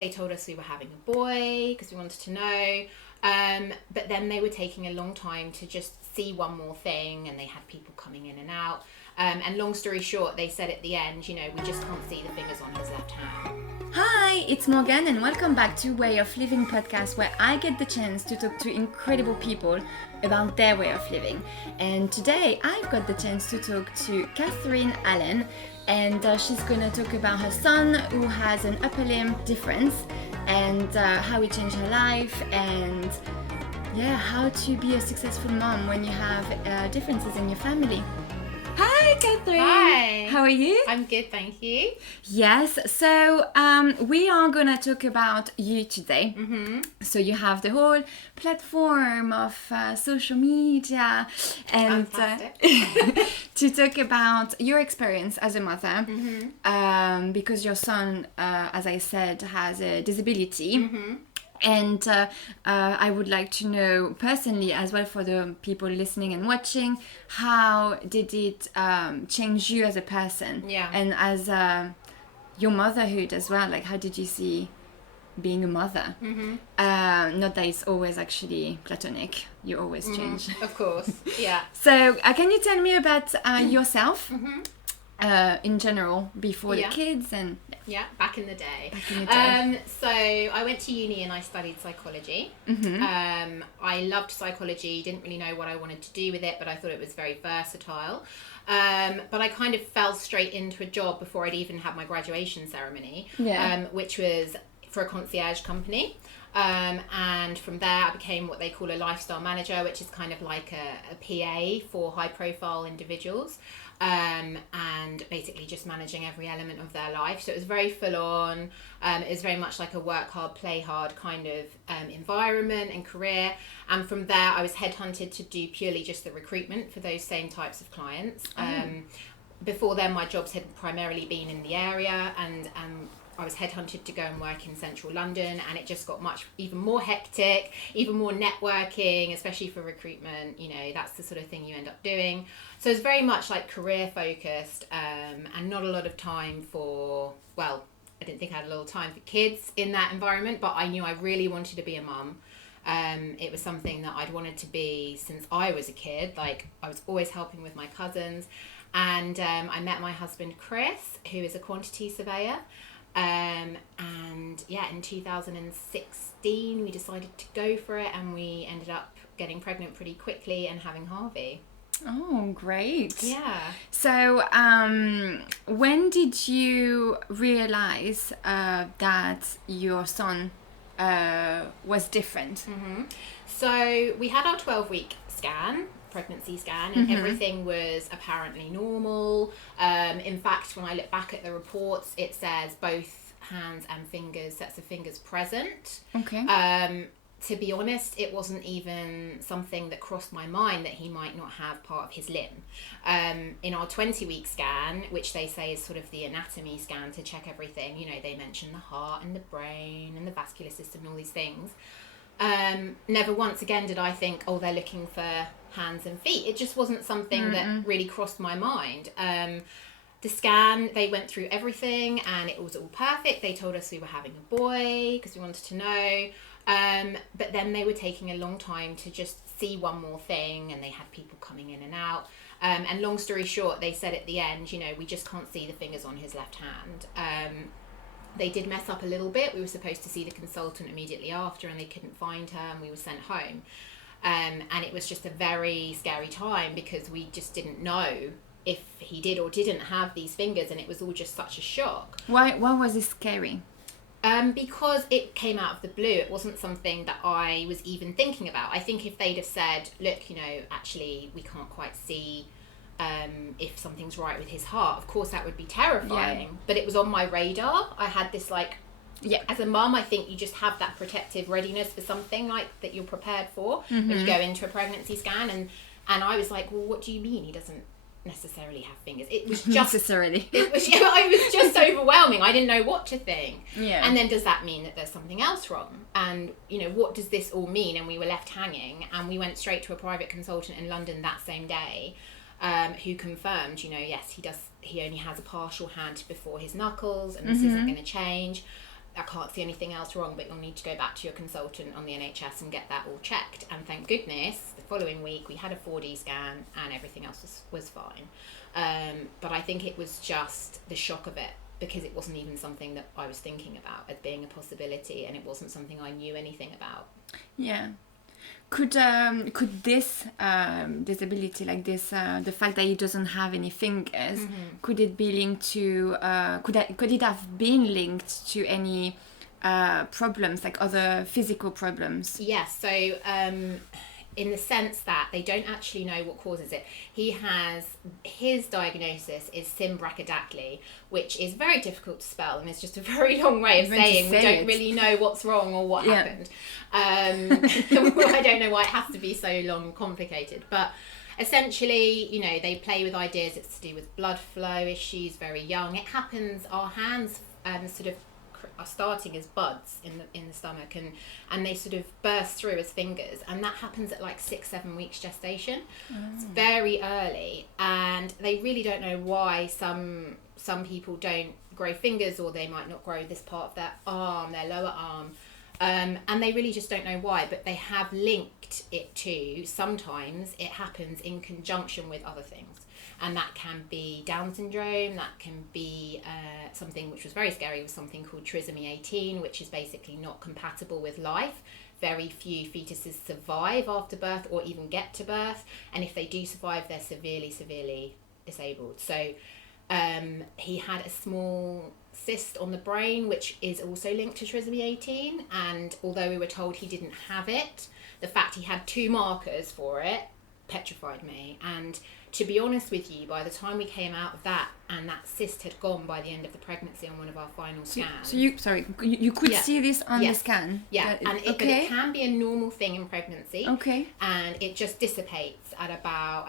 They told us we were having a boy because we wanted to know. But then they were taking a long time to just see one more thing, and they had people coming in and out. And long story short, they said at the end, we just can't see the fingers on his left hand. Hi, it's Morgan and welcome back to Way of Living podcast, where I get the chance to talk to incredible people about their way of living. And today I've got the chance to talk to Catherine Allen, and she's going to talk about her son who has an upper limb difference and how it changed her life, and how to be a successful mom when you have differences in your family. Hi, Catherine. Hi. How are you? I'm good, thank you. Yes, so we are going to talk about you today. Mm-hmm. So you have the whole platform of social media and to talk about your experience as a mother, because your son, as I said, has a disability. Mm-hmm. And I would like to know personally as well, for the people listening and watching, how did it change you as a person? Yeah. And as your motherhood as well, like how did you see being a mother? Mm-hmm. Not that it's always actually platonic, you always change. Of course, yeah. So can you tell me about yourself? Mm-hmm. In general, before the kids and... Yeah, back in the day. So I went to uni and I studied psychology. Mm-hmm. I loved psychology, didn't really know what I wanted to do with it, but I thought it was very versatile. But I kind of fell straight into a job before I'd even had my graduation ceremony, which was for a concierge company. And from there I became what they call a lifestyle manager, which is kind of like a PA for high profile individuals. And basically just managing every element of their life. So it was very full on. It was very much like a work hard, play hard kind of environment and career. And from there, I was headhunted to do purely just the recruitment for those same types of clients. Before then, my jobs had primarily been in the area, and I was headhunted to go and work in central London, and it just got even more hectic, even more networking, especially for recruitment. That's the sort of thing you end up doing. So it's very much like career focused, and not a lot of time for, I didn't think I had a lot of time for kids in that environment, but I knew I really wanted to be a mum. It was something that I'd wanted to be since I was a kid. Like, I was always helping with my cousins, and I met my husband Chris, who is a quantity surveyor. In 2016 we decided to go for it, and we ended up getting pregnant pretty quickly and having Harvey. Oh, great. Yeah. So when did you realize that your son was different? Mm-hmm. So we had our 12-week pregnancy scan, and everything was apparently normal. In fact, when I look back at the reports, it says both hands and sets of fingers present. Okay. To be honest, it wasn't even something that crossed my mind that he might not have part of his limb. In our 20-week scan, which they say is sort of the anatomy scan to check everything, they mention the heart and the brain and the vascular system and all these things. Never once again did I think, they're looking for hands and feet. It just wasn't something that really crossed my mind. The scan, they went through everything and it was all perfect. They told us we were having a boy because we wanted to know. But then they were taking a long time to just see one more thing, and they had people coming in and out. And long story short, they said at the end, we just can't see the fingers on his left hand. They did mess up a little bit. We were supposed to see the consultant immediately after, and they couldn't find her, and we were sent home. And it was just a very scary time because we just didn't know if he did or didn't have these fingers, and it was all just such a shock. Why was it scary? Because it came out of the blue. It wasn't something that I was even thinking about. I think if they'd have said, look, actually we can't quite see if something's right with his heart, of course that would be terrifying. Yeah. But it was on my radar. I had this as a mum, I think you just have that protective readiness for something like that you're prepared for when you go into a pregnancy scan. And I was like, well, what do you mean he doesn't necessarily have fingers? It was just it was just overwhelming. I didn't know what to think. And then does that mean that there's something else wrong? And what does this all mean? And we were left hanging, and we went straight to a private consultant in London that same day, who confirmed, yes, he only has a partial hand before his knuckles, and this isn't going to change. I can't see anything else wrong, but you'll need to go back to your consultant on the NHS and get that all checked. And thank goodness, the following week we had a 4D scan and everything else was fine. But I think it was just the shock of it, because it wasn't even something that I was thinking about as being a possibility, and it wasn't something I knew anything about. Yeah. Could this disability, like this, the fact that he doesn't have any fingers, could it be linked to? Could it have been linked to any problems, like other physical problems? Yes. So, in the sense that they don't actually know what causes it. His diagnosis is Simbrachydactyly, which is very difficult to spell, and it's just a very long way of saying we don't really know what's wrong or what happened. I don't know why it has to be so long and complicated, but essentially, they play with ideas. It's to do with blood flow issues, very young. It happens, our hands sort of are starting as buds in the stomach, and they sort of burst through as fingers, and that happens at like 6-7 weeks gestation. It's very early, and they really don't know why some people don't grow fingers, or they might not grow this part of their arm, their lower arm, and they really just don't know why, but they have linked it to, sometimes it happens in conjunction with other things. And that can be Down syndrome, that can be something which was very scary, was something called trisomy 18, which is basically not compatible with life. Very few fetuses survive after birth or even get to birth. And if they do survive, they're severely, severely disabled. So he had a small cyst on the brain, which is also linked to trisomy 18. And although we were told he didn't have it, the fact he had 2 markers for it petrified me. And to be honest with you, by the time we came out of that, and that cyst had gone by the end of the pregnancy on one of our final scans. So you could see this on the scan? Yeah, but it can be a normal thing in pregnancy. Okay. And it just dissipates at about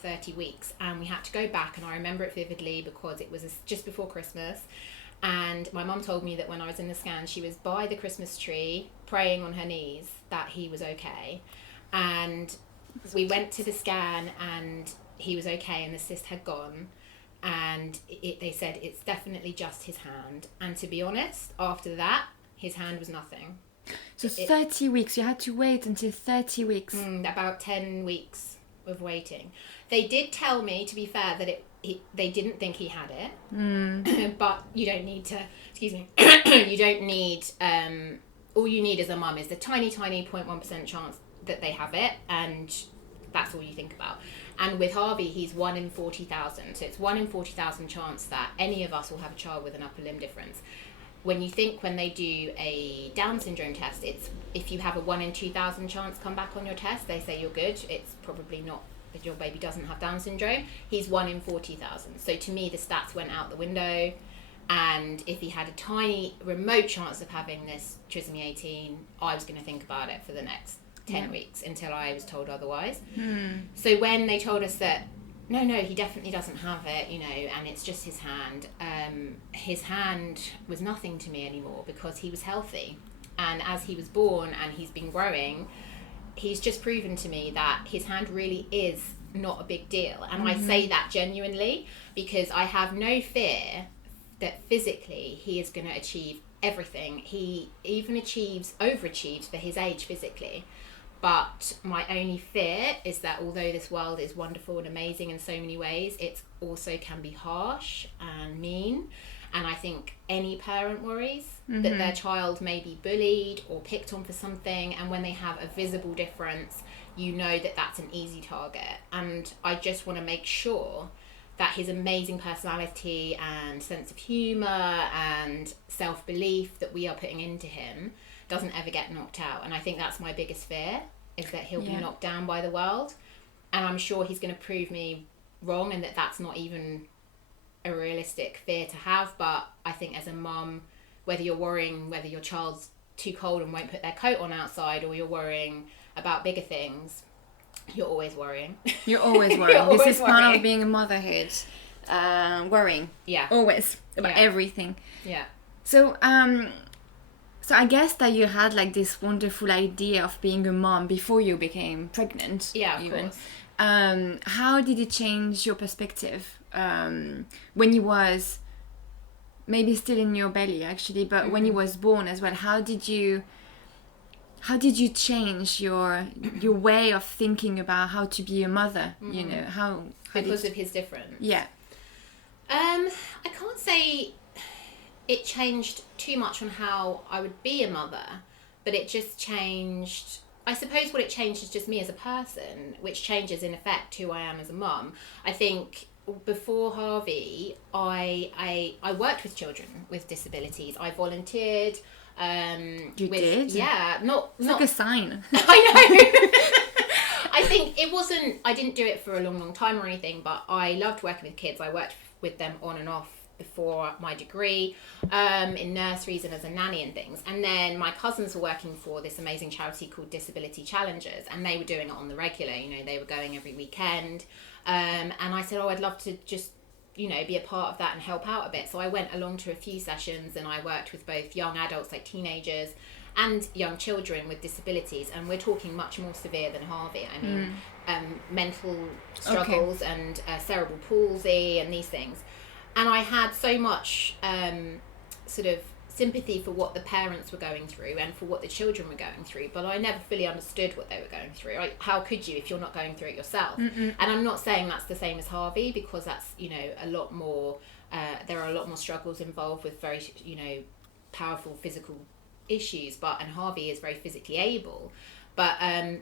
30 weeks. And we had to go back, and I remember it vividly because it was just before Christmas. And my mum told me that when I was in the scan, she was by the Christmas tree, praying on her knees that he was okay. And we went to the scan, and he was okay, and the cyst had gone, and they said it's definitely just his hand. And to be honest, after that, his hand was nothing. So 30 weeks, you had to wait until 30 weeks. About 10 weeks of waiting. They did tell me, to be fair, that they didn't think he had it, but you don't need to, you don't need, all you need as a mum is the tiny 0.1% chance that they have it, and that's all you think about. And with Harvey, he's 1 in 40,000, so it's 1 in 40,000 chance that any of us will have a child with an upper limb difference. When they do a Down syndrome test, it's if you have a 1 in 2,000 chance come back on your test, they say you're good. It's probably not that your baby doesn't have Down syndrome. He's 1 in 40,000, so to me the stats went out the window. And if he had a tiny remote chance of having this trisomy 18, I was going to think about it for the next 10 weeks until I was told otherwise. So when they told us that no, he definitely doesn't have it, and it's just his hand was nothing to me anymore, because he was healthy. And as he was born and he's been growing, he's just proven to me that his hand really is not a big deal. And I say that genuinely, because I have no fear that physically he is going to achieve everything. He even overachieves for his age physically. But my only fear is that although this world is wonderful and amazing in so many ways, it also can be harsh and mean. And I think any parent worries that their child may be bullied or picked on for something. And when they have a visible difference, that that's an easy target. And I just want to make sure that his amazing personality and sense of humour and self-belief that we are putting into him doesn't ever get knocked out. And I think that's my biggest fear, is that he'll be knocked down by the world. And I'm sure he's going to prove me wrong, and that that's not even a realistic fear to have. But I think as a mum, whether you're worrying whether your child's too cold and won't put their coat on outside, or you're worrying about bigger things, you're always worrying. You're always worrying. This is part of being a motherhood. Worrying. Yeah. Always. About everything. Yeah. So I guess that you had like this wonderful idea of being a mom before you became pregnant. Yeah, of course. How did it change your perspective when you was maybe still in your belly actually, but when he was born as well, how did you change your way of thinking about how to be a mother? You know, how because of his difference. Yeah. I can't say it changed too much on how I would be a mother, but it just changed. I suppose what it changed is just me as a person, which changes in effect who I am as a mum. I think before Harvey, I worked with children with disabilities. I volunteered. You did? Yeah, not like a sign. I know. I think it wasn't. I didn't do it for a long time or anything, but I loved working with kids. I worked with them on and off before my degree, in nurseries and as a nanny and things. And then my cousins were working for this amazing charity called Disability Challengers, and they were doing it on the regular. You know, they were going every weekend. And I said, I'd love to just, you know, be a part of that and help out a bit. So I went along to a few sessions, and I worked with both young adults, like teenagers, and young children with disabilities. And we're talking much more severe than Harvey. I mean, mental struggles and cerebral palsy and these things. And I had so much sort of sympathy for what the parents were going through and for what the children were going through, but I never fully understood what they were going through. Like, how could you if you're not going through it yourself? And I'm not saying that's the same as Harvey, because that's, you know, a lot more, there are a lot more struggles involved with very, you know, powerful physical issues, and Harvey is very physically able. But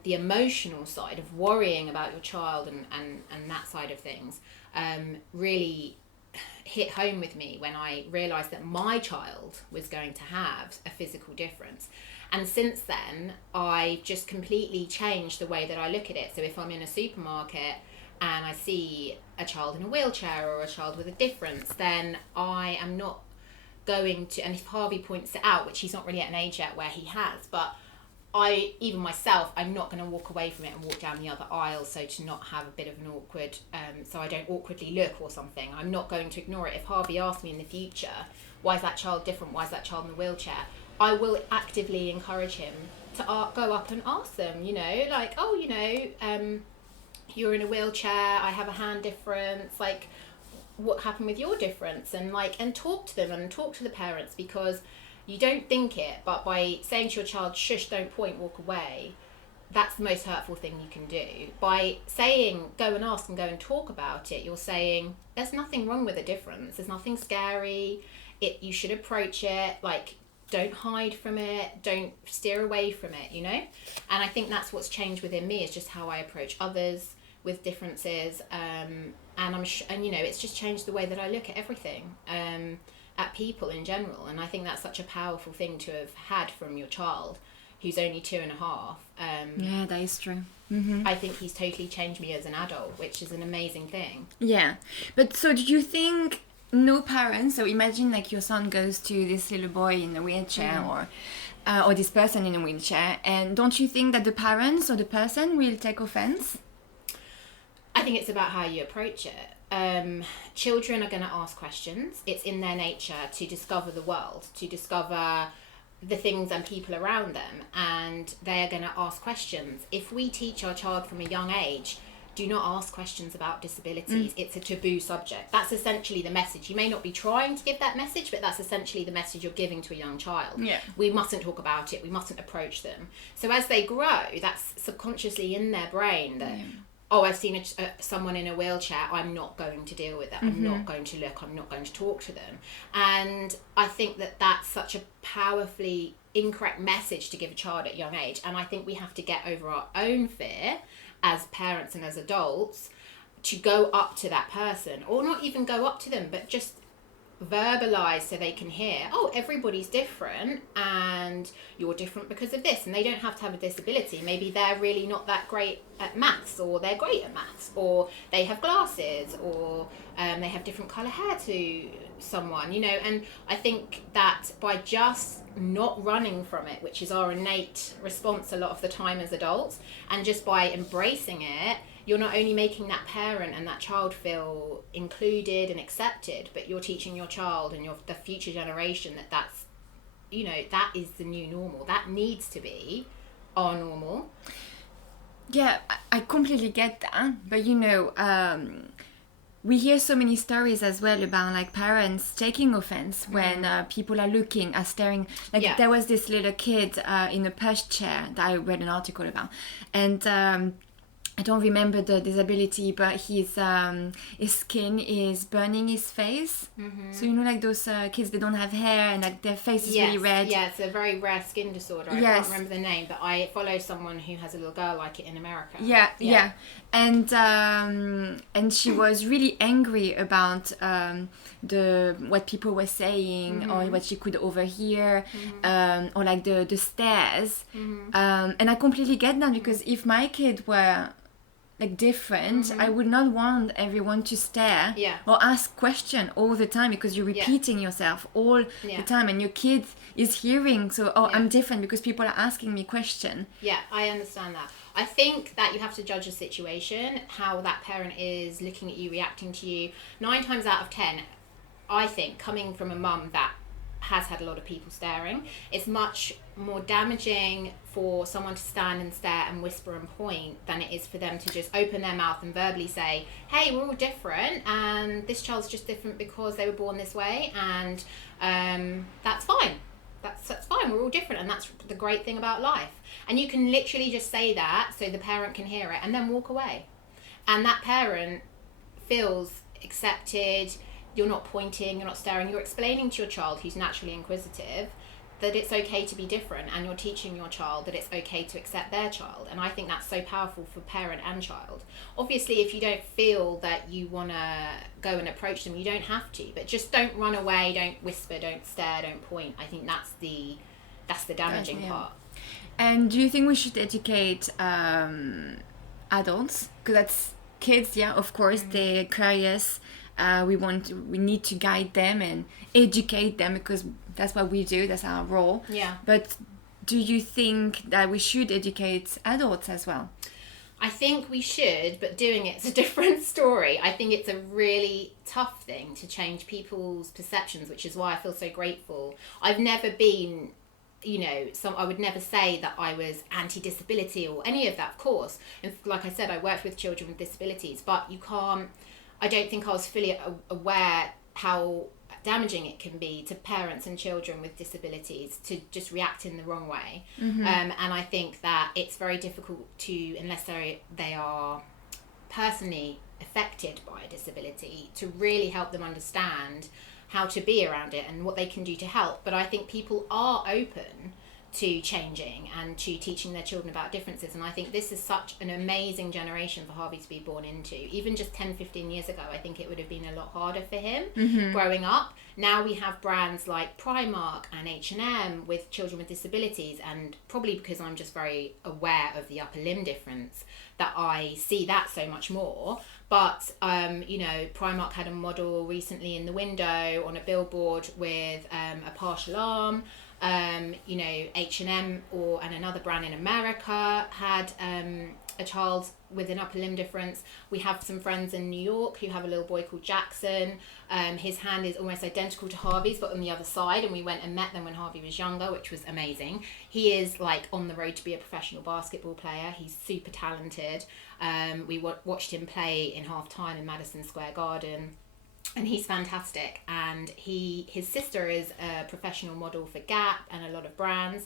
the emotional side of worrying about your child and that side of things really hit home with me when I realised that my child was going to have a physical difference. And since then, I just completely changed the way that I look at it. So if I'm in a supermarket and I see a child in a wheelchair or a child with a difference, then I am not going to, and if Harvey points it out, which he's not really at an age yet where he has, but even myself, I'm not going to walk away from it and walk down the other aisle, so to not have a bit of an awkward, so I don't awkwardly look or something. I'm not going to ignore it. If Harvey asks me in the future, why is that child different? Why is that child in the wheelchair? I will actively encourage him to go up and ask them, you know, like, oh, you know, you're in a wheelchair, I have a hand difference, like, what happened with your difference? And talk to them and talk to the parents, because you don't think it, but by saying to your child, shush, don't point, walk away, that's the most hurtful thing you can do. By saying, go and ask and go and talk about it, you're saying, there's nothing wrong with a difference. There's nothing scary. You should approach it. Like, don't hide from it. Don't steer away from it, you know? And I think that's what's changed within me, is just how I approach others with differences. And you know, it's just changed the way that I look at everything. At people in general, and I think that's such a powerful thing to have had from your child, who's only 2.5. Yeah, that is true. I think he's totally changed me as an adult, which is an amazing thing. Yeah, but so do you think no parents, so imagine like your son goes to this little boy in a wheelchair or this person in a wheelchair, and don't you think that the parents or the person will take offense? I think it's about how you approach it. Children are going to ask questions. It's in their nature to discover the world, to discover the things and people around them, and they are going to ask questions. If we teach our child from a young age, do not ask questions about disabilities, it's a taboo subject. That's essentially the message. You may not be trying to give that message, but that's essentially the message you're giving to a young child. Yeah. We mustn't talk about it, we mustn't approach them. So as they grow, that's subconsciously in their brain that oh, I've seen someone in a wheelchair, I'm not going to deal with it. I'm not going to look, I'm not going to talk to them. And I think that that's such a powerfully incorrect message to give a child at a young age. And I think we have to get over our own fear as parents and as adults to go up to that person, or not even go up to them, but just verbalize so they can hear, oh, everybody's different and you're different because of this. And they don't have to have a disability. Maybe they're really not that great at maths, or they're great at maths, or they have glasses, or they have different colour hair to someone, you know. And I think that by just not running from it, which is our innate response a lot of the time as adults, and just by embracing it, you're not only making that parent and that child feel included and accepted, but you're teaching your child and the future generation that's, you know, that is the new normal. That needs to be our normal. Yeah, I completely get that. But, you know, we hear so many stories as well about like parents taking offense when people are looking, are staring. Like there was this little kid in a pushchair that I read an article about, and I don't remember the disability, but his skin is burning his face. So you know, like those kids, they don't have hair and like their face is really red. Yeah, it's a very rare skin disorder. I can't remember the name, but I follow someone who has a little girl like it in America. Yeah. And she was really angry about what people were saying or what she could overhear, or like the stares. And I completely get that, because if my kid were like different, I would not want everyone to stare or ask question all the time, because you're repeating yourself all the time, and your kid is hearing, so I'm different because people are asking me question. I understand that. I think that you have to judge a situation, how that parent is looking at you, reacting to you. 9 times out of 10, I think, coming from a mum that has had a lot of people staring, it's much more damaging for someone to stand and stare and whisper and point than it is for them to just open their mouth and verbally say, hey, we're all different, and this child's just different because they were born this way, and that's fine. That's fine, we're all different, and that's the great thing about life. And you can literally just say that so the parent can hear it and then walk away. And that parent feels accepted. You're not pointing, you're not staring, you're explaining to your child, who's naturally inquisitive, that it's okay to be different, and you're teaching your child that it's okay to accept their child. And I think that's so powerful for parent and child. Obviously, if you don't feel that you want to go and approach them, you don't have to, but just don't run away, don't whisper, don't stare, don't point. I think that's the damaging part. And do you think we should educate adults? Because that's kids, of course, they're curious. We need to guide them and educate them, because that's what we do, that's our role. But do you think that we should educate adults as well? I think we should, but doing it's a different story. I think it's a really tough thing to change people's perceptions, which is why I feel so grateful. I've never been, I would never say that I was anti-disability or any of that, of course. And like I said, I worked with children with disabilities, but I don't think I was fully aware how damaging it can be to parents and children with disabilities to just react in the wrong way. And I think that it's very difficult to, unless they are personally affected by a disability, to really help them understand how to be around it and what they can do to help. But I think people are open to changing and to teaching their children about differences, and I think this is such an amazing generation for Harvey to be born into. Even just 10-15 years ago, I think it would have been a lot harder for him growing up. Now we have brands like Primark and H&M with children with disabilities, and probably because I'm just very aware of the upper limb difference, that I see that so much more. But Primark had a model recently in the window on a billboard with a partial arm. H&M and another brand in America had a child with an upper limb difference. We have some friends in New York who have a little boy called Jackson. His hand is almost identical to Harvey's, but on the other side, and we went and met them when Harvey was younger, which was amazing. He is like on the road to be a professional basketball player. He's super talented. We watched him play in half-time in Madison Square Garden. And he's fantastic, and his sister is a professional model for Gap and a lot of brands,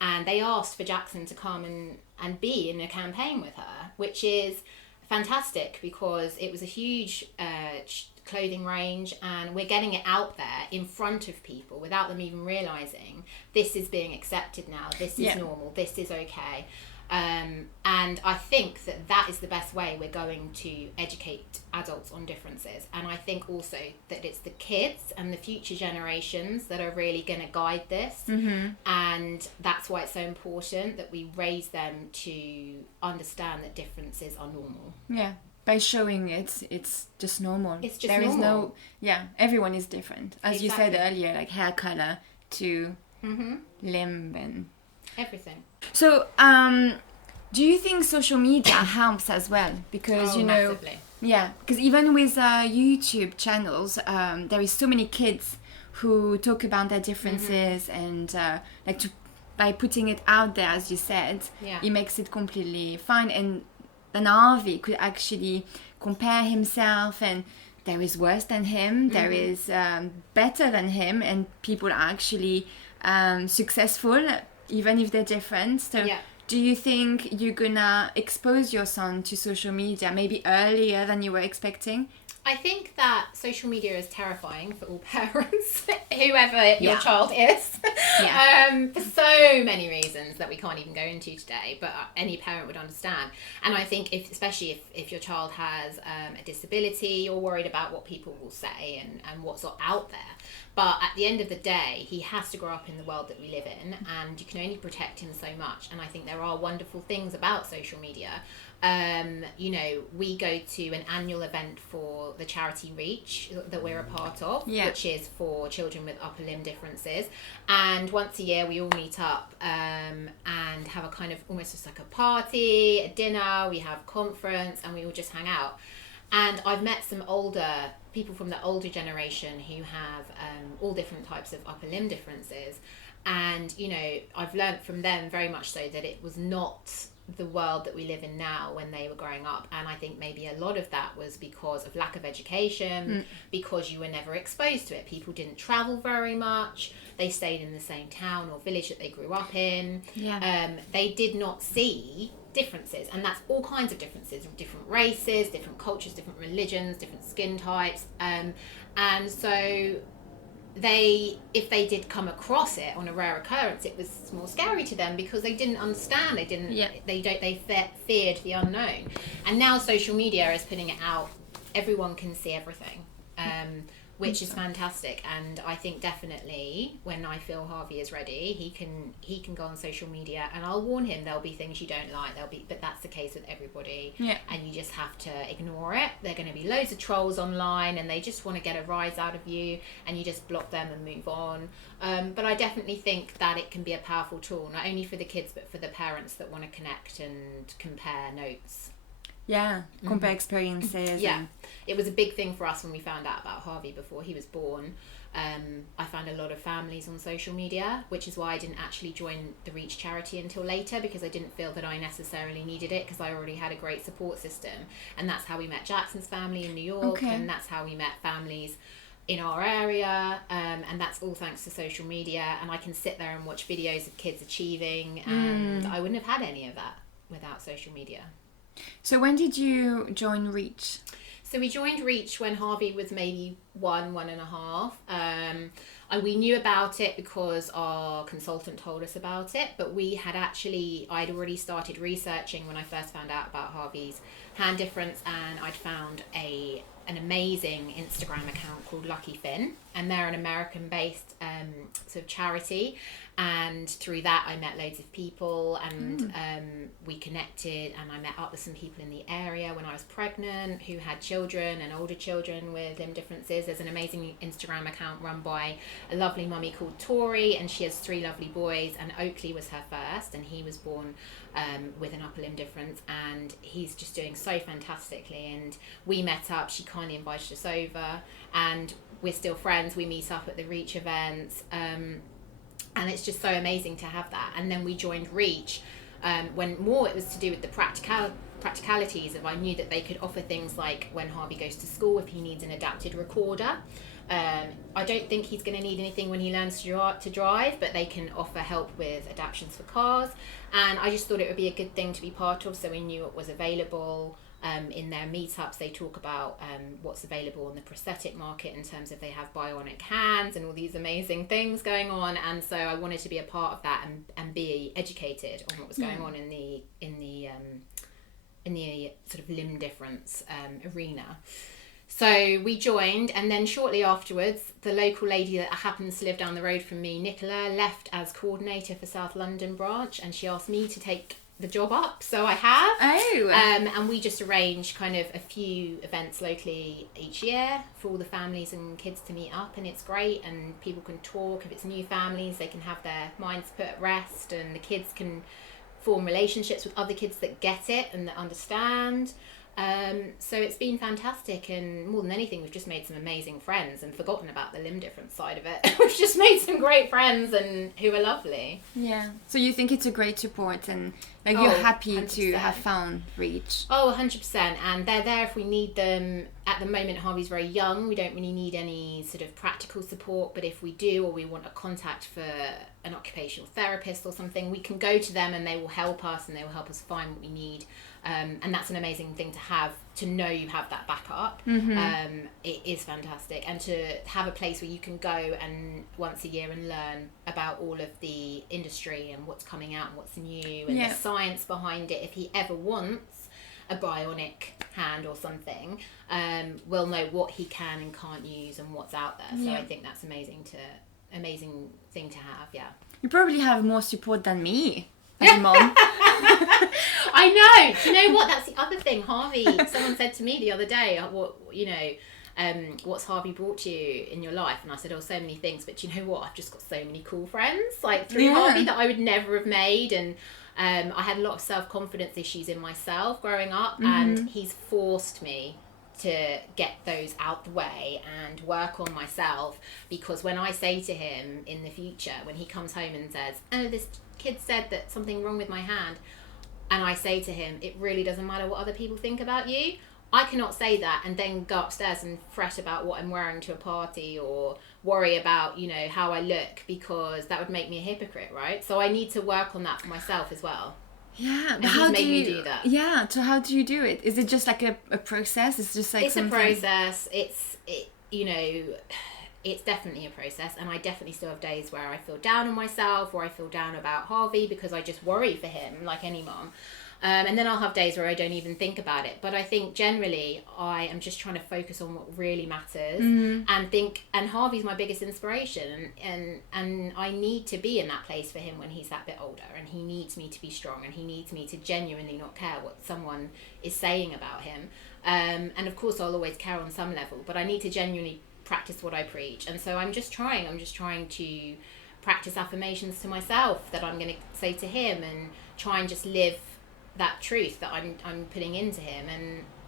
and they asked for Jackson to come and be in a campaign with her, which is fantastic because it was a huge clothing range, and we're getting it out there in front of people without them even realising this is being accepted now, this is normal, this is okay. And I think that is the best way we're going to educate adults on differences. And I think also that it's the kids and the future generations that are really going to guide this. And that's why it's so important that we raise them to understand that differences are normal. By showing it's just normal. It's just there normal. Is no, everyone is different. As you said earlier, like hair color to limb and everything. So, do you think social media helps as well? Because massively. Because even with YouTube channels, there is so many kids who talk about their differences and by putting it out there, as you said, it makes it completely fine. And then Harvey could actually compare himself and there is worse than him, there is better than him, and people are actually successful, even if they're different. So do you think you're gonna expose your son to social media maybe earlier than you were expecting? I think that social media is terrifying for all parents, whoever your child is, for so many reasons that we can't even go into today, but any parent would understand. And I think especially if your child has a disability, you're worried about what people will say and what's out there. But at the end of the day, he has to grow up in the world that we live in, and you can only protect him so much. And I think there are wonderful things about social media. We go to an annual event for the charity Reach that we're a part of, which is for children with upper limb differences. And once a year we all meet up and have a kind of almost just like a party, a dinner, we have a conference, and we all just hang out. And I've met some people from the older generation who have all different types of upper limb differences. And, I've learnt from them very much so that it was not the world that we live in now when they were growing up. And I think maybe a lot of that was because of lack of education, because you were never exposed to it. People didn't travel very much. They stayed in the same town or village that they grew up in. They did not see differences, and that's all kinds of differences, different races, different cultures, different religions, different skin types, and so if they did come across it on a rare occurrence, it was more scary to them because they didn't understand. They feared the unknown. And now social media is putting it out. Everyone can see everything, which is fantastic. And I think definitely when I feel Harvey is ready, he can go on social media, and I'll warn him there'll be things you don't like. But that's the case with everybody. And you just have to ignore it. There are going to be loads of trolls online, and they just want to get a rise out of you, and you just block them and move on. But I definitely think that it can be a powerful tool, not only for the kids but for the parents that want to connect and compare notes. Compare experiences. It was a big thing for us when we found out about Harvey before he was born. I found a lot of families on social media, which is why I didn't actually join the Reach charity until later, because I didn't feel that I necessarily needed it, because I already had a great support system. And that's how we met Jackson's family in New York, and that's how we met families in our area, and that's all thanks to social media. And I can sit there and watch videos of kids achieving, and I wouldn't have had any of that without social media. So when did you join Reach? So we joined Reach when Harvey was maybe 1.5. And we knew about it because our consultant told us about it, but I'd already started researching when I first found out about Harvey's hand difference, and I'd found an amazing Instagram account called Lucky Finn, and they're an American-based sort of charity. And through that I met loads of people, and we connected, and I met up with some people in the area when I was pregnant who had children and older children with limb differences. There's an amazing Instagram account run by a lovely mummy called Tori, and she has 3 lovely boys, and Oakley was her first, and he was born with an upper limb difference, and he's just doing so fantastically. And we met up, she kindly invited us over, and we're still friends. We meet up at the Reach events, and it's just so amazing to have that. And then we joined Reach when more it was to do with the practicalities of, I knew that they could offer things like when Harvey goes to school, if he needs an adapted recorder. I don't think he's going to need anything when he learns to drive, but they can offer help with adaptions for cars. And I just thought it would be a good thing to be part of, so we knew it was available. In their meetups, they talk about what's available on the prosthetic market in terms of they have bionic hands and all these amazing things going on. And so I wanted to be a part of that and be educated on what was going on in the sort of limb difference arena. So we joined, and then shortly afterwards, the local lady that happens to live down the road from me, Nicola, left as coordinator for South London branch, and she asked me to take the job up, so I have. And we just arrange kind of a few events locally each year for all the families and kids to meet up, and it's great, and people can talk. If it's new families, they can have their minds put at rest, and the kids can form relationships with other kids that get it and that understand. So it's been fantastic, and more than anything, we've just made some amazing friends and forgotten about the limb difference side of it. We've just made some great friends and who are lovely. Yeah. So you think it's a great support, and like you're happy 100%. To have found Reach? Oh, 100%. And they're there if we need them. At the moment, Harvey's very young. We don't really need any sort of practical support, but if we do, or we want a contact for an occupational therapist or something, we can go to them and they will help us, and they will help us find what we need. And that's an amazing thing to have, to know you have that backup. It is fantastic. And to have a place where you can go and once a year and learn about all of the industry and what's coming out and what's new and the science behind it. If he ever wants a bionic hand or something, we'll know what he can and can't use and what's out there. So I think that's amazing thing to have. You probably have more support than me as a mom. I know. Do you know what? That's the other thing. Harvey, someone said to me the other day, what's Harvey brought to you in your life? And I said, so many things. But do you know what? I've just got so many cool friends, like through Harvey, that I would never have made. And I had a lot of self-confidence issues in myself growing up, and he's forced me to get those out the way and work on myself, because when I say to him in the future, when he comes home and says, this kid said that something wrong with my hand, and I say to him, it really doesn't matter what other people think about you. I cannot say that and then go upstairs and fret about what I'm wearing to a party or worry about, how I look, because that would make me a hypocrite, right? So I need to work on that for myself as well. Yeah, and he's made me do that. Yeah, so how do you do it? Is it just like a process? It's just like it's something... a process. It's definitely a process, and I definitely still have days where I feel down on myself, or I feel down about Harvey because I just worry for him, like any mom. And then I'll have days where I don't even think about it. But I think generally I am just trying to focus on what really matters, and Harvey's my biggest inspiration, and I need to be in that place for him when he's that bit older, and he needs me to be strong, and he needs me to genuinely not care what someone is saying about him. And of course I'll always care on some level, but I need to genuinely practice what I preach. And so I'm just trying to practice affirmations to myself that I'm going to say to him, and try and just live that truth that I'm putting into him.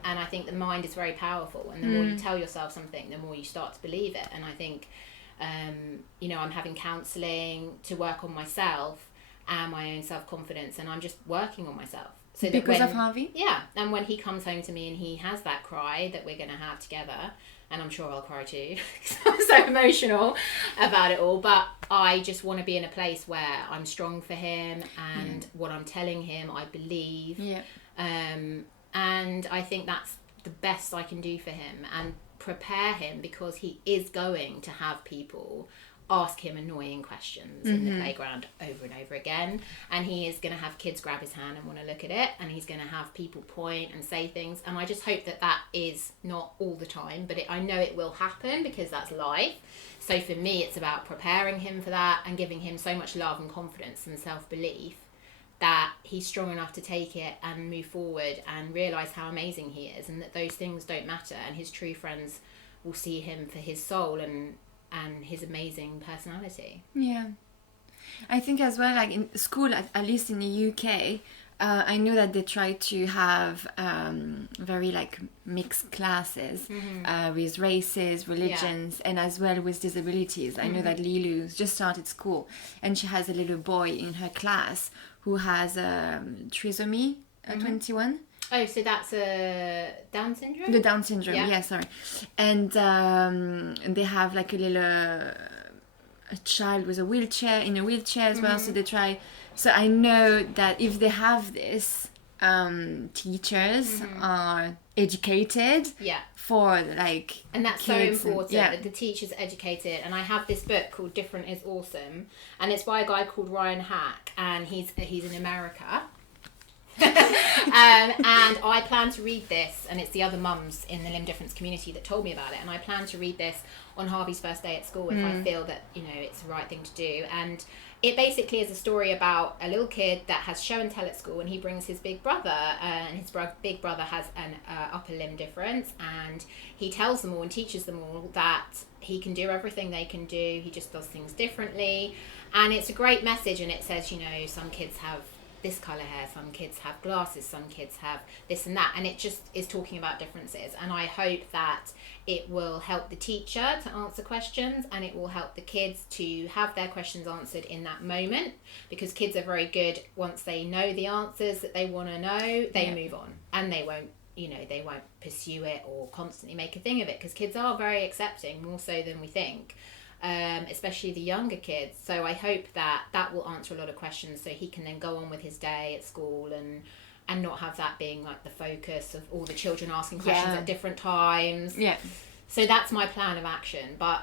And I think the mind is very powerful, and the more you tell yourself something, the more you start to believe it. And I think I'm having counselling to work on myself and my own self-confidence, and I'm just working on myself. So because of Harvey? Yeah, and when he comes home to me and he has that cry that we're going to have together, and I'm sure I'll cry too because I'm so emotional about it all, but I just want to be in a place where I'm strong for him, and what I'm telling him I believe. And I think that's the best I can do for him, and prepare him, because he is going to have people ask him annoying questions in the playground over and over again, and he is going to have kids grab his hand and want to look at it, and he's going to have people point and say things, and I just hope that is not all the time, but I know it will happen, because that's life. So for me, it's about preparing him for that and giving him so much love and confidence and self-belief that he's strong enough to take it and move forward and realise how amazing he is, and that those things don't matter, and his true friends will see him for his soul and his amazing personality. Yeah. I think as well, like in school, at least in the UK, I know that they try to have very like mixed classes with races, religions, and as well with disabilities. I know that Lilu's just started school, and she has a little boy in her class who has trisomy 21. Oh, so that's a Down syndrome? The Down syndrome, yeah, sorry. And they have like a child with a wheelchair, in a wheelchair as well, so they try. So I know that if they have this, teachers are educated for like and that's kids, so important, that the teachers are educated. And I have this book called Different is Awesome, and it's by a guy called Ryan Hack, and he's in America. And I plan to read this, and it's the other mums in the limb difference community that told me about it, and I plan to read this on Harvey's first day at school if I feel that it's the right thing to do. And it basically is a story about a little kid that has show and tell at school, and he brings his big brother, and his big brother has an upper limb difference, and he tells them all and teaches them all that he can do everything they can do, he just does things differently. And it's a great message, and it says some kids have this colour hair, some kids have glasses, some kids have this and that, and it just is talking about differences. And I hope that it will help the teacher to answer questions, and it will help the kids to have their questions answered in that moment, because kids are very good, once they know the answers that they want to know, they move on, and they won't pursue it or constantly make a thing of it, because kids are very accepting, more so than we think. Especially the younger kids. So I hope that will answer a lot of questions, so he can then go on with his day at school and not have that being like the focus of all the children asking questions at different times. Yeah. So that's my plan of action. But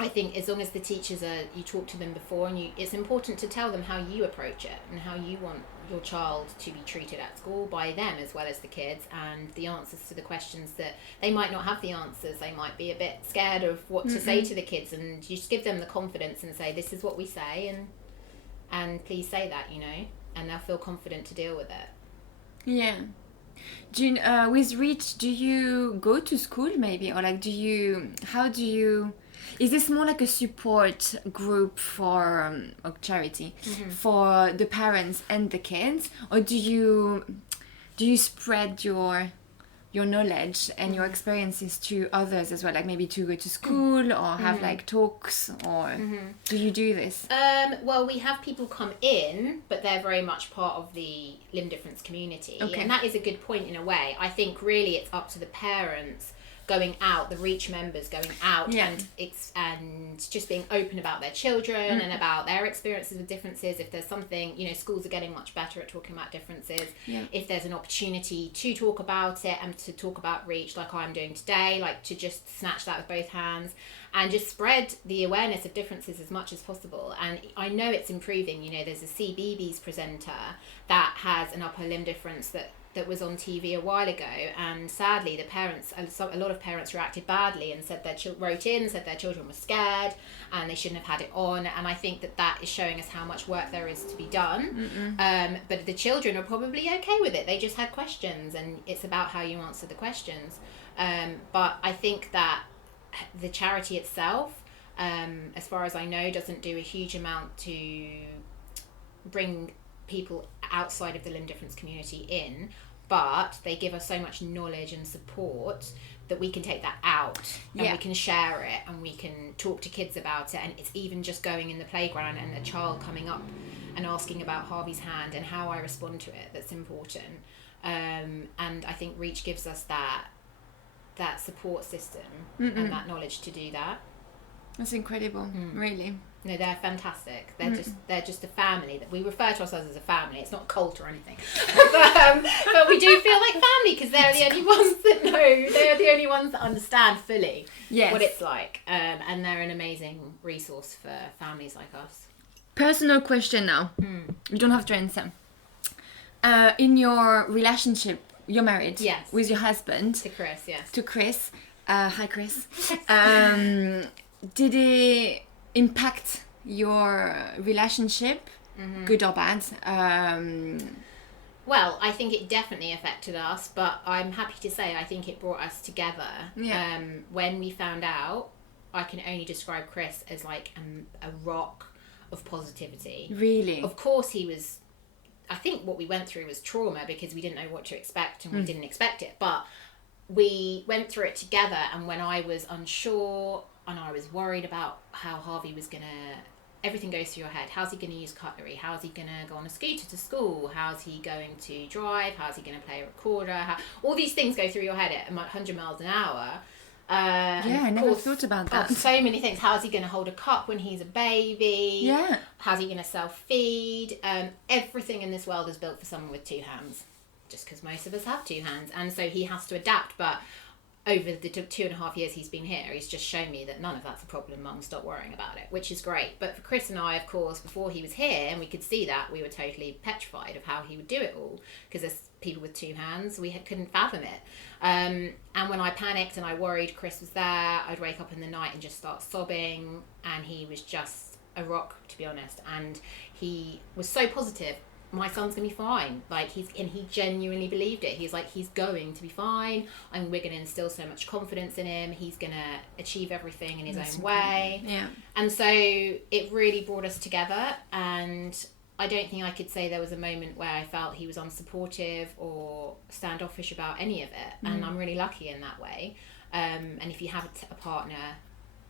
I think as long as the teachers you talk to them before, and it's important to tell them how you approach it and how you want your child to be treated at school by them as well as the kids, and the answers to the questions that they might not have the answers. They might be a bit scared of what to say to the kids, and you just give them the confidence and say, this is what we say, and please say that, and they'll feel confident to deal with it. Yeah. With Reach, do you go to school maybe, or like is this more like a support group for a charity for the parents and the kids, or do you spread your knowledge and your experiences to others as well, like maybe to go to school or have like talks, or do you do this? Well, we have people come in, but they're very much part of the limb difference community, and that is a good point in a way. I think really it's up to the parents going out, the Reach members going out, and just being open about their children and about their experiences with differences. If there's something, schools are getting much better at talking about differences. If there's an opportunity to talk about it and to talk about Reach, like I'm doing today, like to just snatch that with both hands and just spread the awareness of differences as much as possible. And I know it's improving. There's a CBeebies presenter that has an upper limb difference that was on TV a while ago, and sadly the parents, a lot of parents reacted badly and said wrote in, said their children were scared and they shouldn't have had it on. And I think that is showing us how much work there is to be done. But the children are probably okay with it. They just had questions, and it's about how you answer the questions. But I think that the charity itself, as far as I know, doesn't do a huge amount to bring people outside of the limb difference community in, but they give us so much knowledge and support that we can take that out and we can share it, and we can talk to kids about it. And it's even just going in the playground and a child coming up and asking about Harvey's hand and how I respond to it, that's important. And I think Reach gives us that support system and that knowledge to do that. That's incredible, really. No, they're fantastic. They're just a family. That we refer to ourselves as a family. It's not a cult or anything, but we do feel like family, because they're the only ones that know. They're the only ones that understand fully what it's like, and they're an amazing resource for families like us. Personal question now. You don't have to answer. In your relationship, you're married. Yes. With your husband. To Chris. Yes. To Chris. Hi, Chris. Did it impact your relationship, good or bad? Well, I think it definitely affected us, but I'm happy to say I think it brought us together. When we found out, I can only describe Chris as like a rock of positivity. Really? Of course I think what we went through was trauma, because we didn't know what to expect and we didn't expect it, but we went through it together. And when I was unsure and I was worried about how Harvey was everything goes through your head. How's he going to use cutlery? How's he going to go on a scooter to school? How's he going to drive? How's he going to play a recorder? All these things go through your head at 100 miles an hour. I never thought about that. So many things. How's he going to hold a cup when he's a baby? Yeah. How's he going to self-feed? Everything in this world is built for someone with two hands, just because most of us have two hands. And so he has to adapt. But over the 2.5 years he's been here, he's just shown me that none of that's a problem. Mum, stop worrying about it, which is great. But for Chris and I, of course, before he was here, and we could see that, we were totally petrified of how he would do it all, because as people with two hands, we couldn't fathom it. And when I panicked and I worried Chris was there, I'd wake up in the night and just start sobbing, and he was just a rock, to be honest. And he was so positive. My son's gonna be fine. He genuinely believed it. He's like, he's going to be fine, and we're gonna instill so much confidence in him. He's gonna achieve everything in his own way. Yeah. And so it really brought us together, and I don't think I could say there was a moment where I felt he was unsupportive or standoffish about any of it. And I'm really lucky in that way. And if you have a partner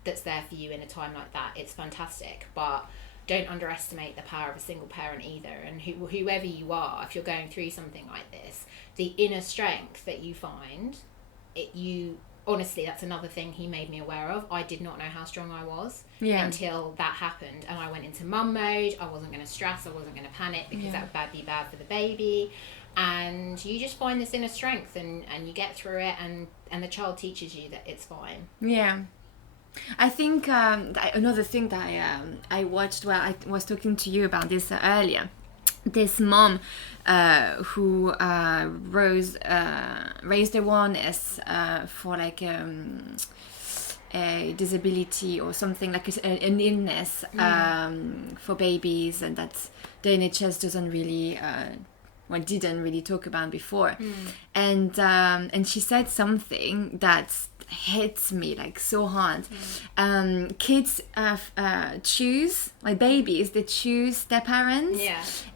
that's there for you in a time like that, it's fantastic. But don't underestimate the power of a single parent either. And whoever you are, if you're going through something like this, the inner strength that you find, honestly, that's another thing he made me aware of. I did not know how strong I was until that happened. And I went into mum mode. I wasn't going to stress. I wasn't going to panic because that would be bad for the baby. And you just find this inner strength and you get through it, and the child teaches you that it's fine. Yeah. I think another thing that I watched, well, I was talking to you about this earlier. This mom who raised awareness for like a disability or something, like an illness for babies, and that the NHS doesn't really didn't really talk about before. And she said something that hits me like so hard. Kids choose, like babies, they choose their parents.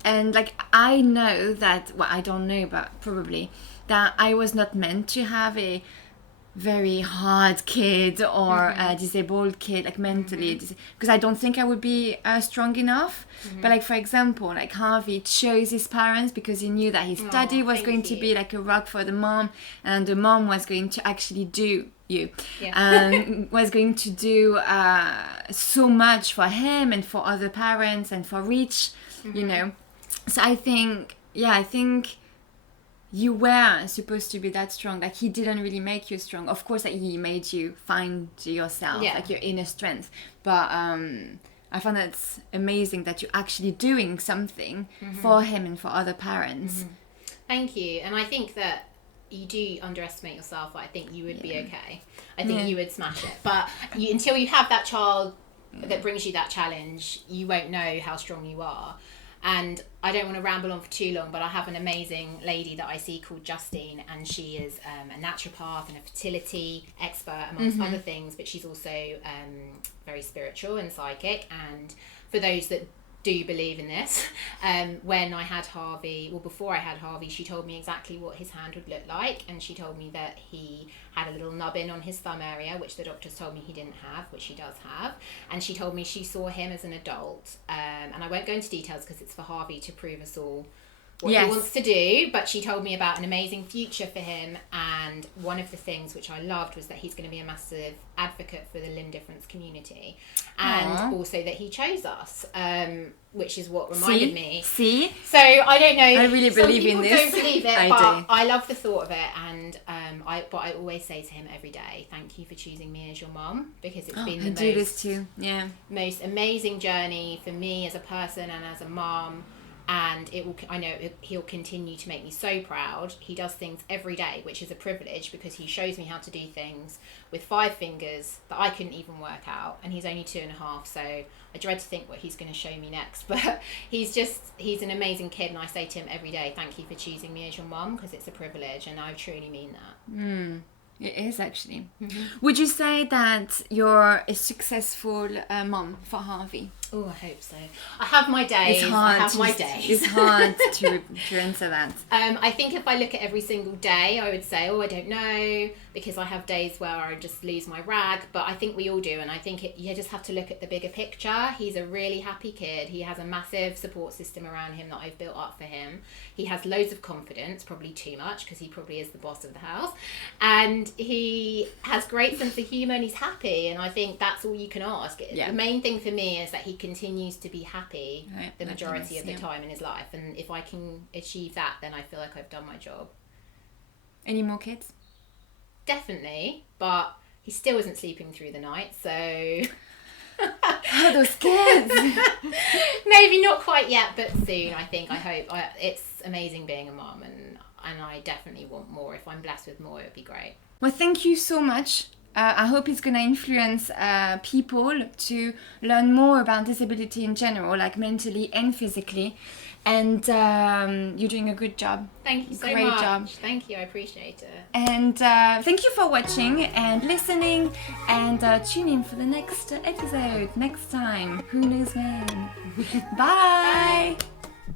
And like I know that, well, I don't know, but probably that I was not meant to have a very hard kid or a disabled kid, like mentally, because I don't think I would be strong enough. But like, for example, like Harvey chose his parents because he knew that his daddy was going to be like a rock for the mom, and the mom was going to actually do was going to do so much for him and for other parents and for Rich, you know. So I think you were supposed to be that strong. Like, he didn't really make you strong. Of course, like, he made you find yourself, like your inner strength. But I found that it's amazing that you're actually doing something for him and for other parents. Thank you. And I think that you do underestimate yourself. I think you would be okay. I think you would smash it. But until you have that child that brings you that challenge, you won't know how strong you are. And I don't want to ramble on for too long, but I have an amazing lady that I see called Justine, and she is a naturopath and a fertility expert, amongst other things, but she's also very spiritual and psychic. And for those that do believe in this, when I had Harvey, well, before I had Harvey, she told me exactly what his hand would look like, and she told me that he had a little nubbin on his thumb area, which the doctors told me he didn't have, which he does have. And she told me she saw him as an adult, and I won't go into details because it's for Harvey to prove us all what he wants to do, but she told me about an amazing future for him. And one of the things which I loved was that he's going to be a massive advocate for the limb difference community, and also that he chose us, which is what reminded me. So I don't know, I really believe in this. Some people don't believe it, but I love the thought of it. And I always say to him every day, thank you for choosing me as your mum, because it's been the most amazing journey for me as a person and as a mum. And I know he'll continue to make me so proud. He does things every day, which is a privilege, because he shows me how to do things with 5 fingers that I couldn't even work out. And he's only 2.5, so I dread to think what he's going to show me next. But he's an amazing kid, and I say to him every day, thank you for choosing me as your mum, because it's a privilege, and I truly mean that. It is, actually. Would you say that you're a successful mom for Harvey? Oh, I hope so. I have my days. It's hard. It's hard to answer that. I think if I look at every single day, I would say, I don't know, because I have days where I just lose my rag. But I think we all do, and I think you just have to look at the bigger picture. He's a really happy kid. He has a massive support system around him that I've built up for him. He has loads of confidence, probably too much, because he probably is the boss of the house. And he has great sense of humour, and he's happy. And I think that's all you can ask. The main thing for me is that he continues to be happy the majority of the time in his life, and if I can achieve that, then I feel like I've done my job. Any more kids? Definitely, but he still isn't sleeping through the night, so those kids. Maybe not quite yet, but soon. I hope. It's amazing being a mom, and I definitely want more. If I'm blessed with more, it would be great. Well, thank you so much. I hope it's going to influence people to learn more about disability in general, like mentally and physically. And you're doing a good job. Thank you so much. Great job. Thank you, I appreciate it. And thank you for watching and listening. And tune in for the next episode next time. Who knows when? Bye.